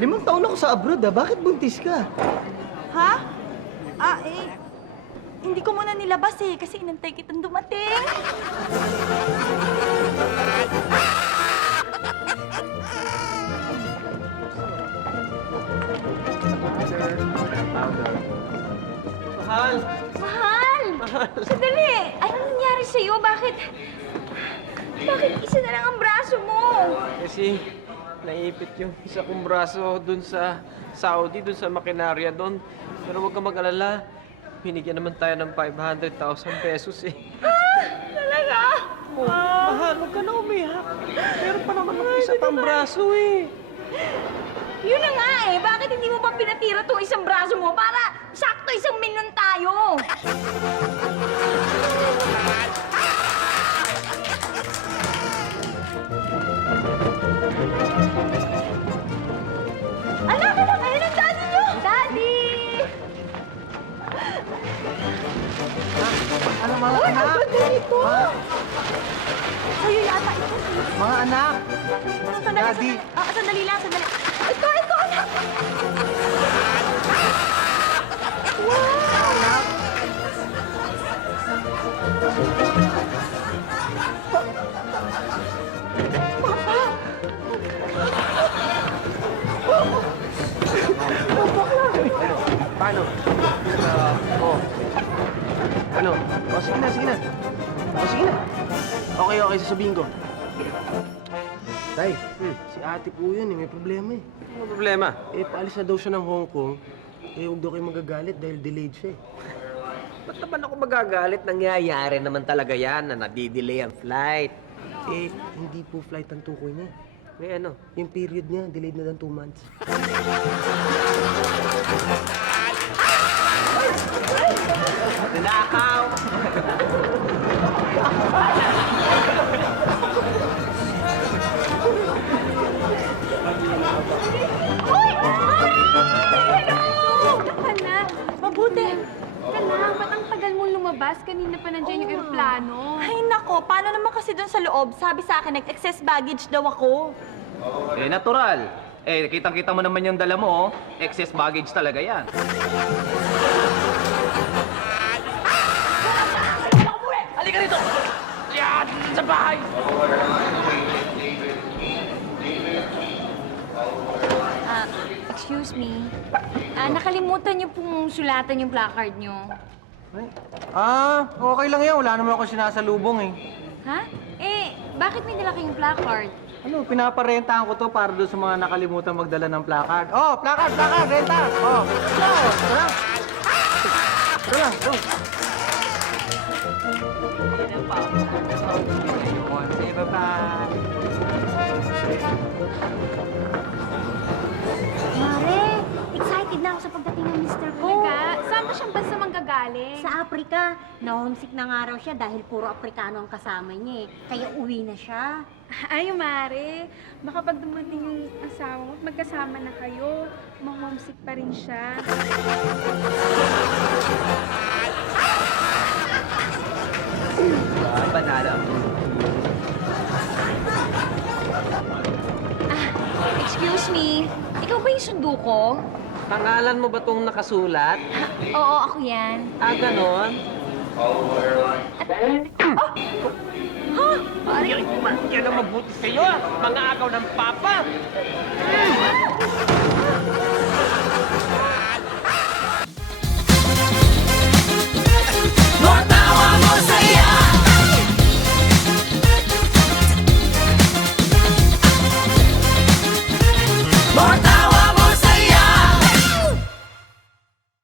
5 taon ako sa abroad, ah. Bakit buntis ka? Ha? Hindi ko muna nilabas eh, kasi inantay kitang dumating. Mahal! Mahal! Sandali! Anong nangyari sa'yo? Bakit isa na lang ang braso mo? Kasi naipit yung isa kong braso dun sa Saudi, dun sa makinarya dun. Pero huwag ka mag-alala. Binigyan naman tayo ng 500,000 pesos eh. Talaga? Oh, mahal, huwag ka na umiyak. Meron pa naman ng isa pang braso eh. Yun na nga eh. Bakit hindi mo pa pinatira tong isang braso mo para sakto 1 milyon tayo? Anak! Ayun ang daddy nyo! Daddy! Ano mga Uy, anak? ang ganda nito! Sa'yo yata ito. Mga anak! Sandali, Daddy! sandali lang, sandali. Ito, anak! Anak! Paano? Oh. Ano? O, sige na, sige na. O, sige na. Okay, okay, sasabihin ko. Tay, si ate po yun eh. May problema eh. Ano problema? Eh, paalis na daw siya ng Hong Kong. Eh, huwag daw kayo magagalit dahil delayed siya eh. Ba't naman ako magagalit? Nangyayari naman talaga yan na nadidelay ang flight. Eh, hindi po flight ang tukoy niya. Eh, ano? Yung period niya, delayed na ng 2 months. Nanakaw! Hoy! Hello! Ka na. Mabuti. Ka lang, ba't ang tagal mong lumabas? Kanina pa nandiyan yung eroplano. Ay, nako. Paano naman kasi doon sa loob? Sabi sa akin, nag-excess baggage daw ako. Eh, natural. Eh, kitang-kita mo naman yung dala mo, oh. Excess baggage talaga yan. Halika rito! Yan! Sa bahay! Excuse me. Nakalimutan niyo pong sulatan yung placard niyo. Okay lang yan. Wala naman ako sinasalubong eh. Ha? Bakit may dala kayong placard? Ano, pinaparentahan ko to para doon sa mga nakalimutan magdala ng placard. Oh, placard, renta! Oh, tara! Tara lang, go! Say bye-bye! Mare, excited na ako sa pagdating ng mister ko. Talaga? Saan ba siyang bansa manggagaling? Sa Africa, na-homesick na nga raw siya dahil puro Afrikano ang kasama niya eh. Kaya uwi na siya. Ay, Mare. Baka pag dumating yung asawa mo, magkasama na kayo. Ma-homesick pa rin siya. Banana. Excuse me. Ikaw ba yung sundo ko? Pangalan mo ba tong nakasulat? Oo, ako yan. Ah, ganon? Yan ang mabuti sa'yo, mga agaw ng papa!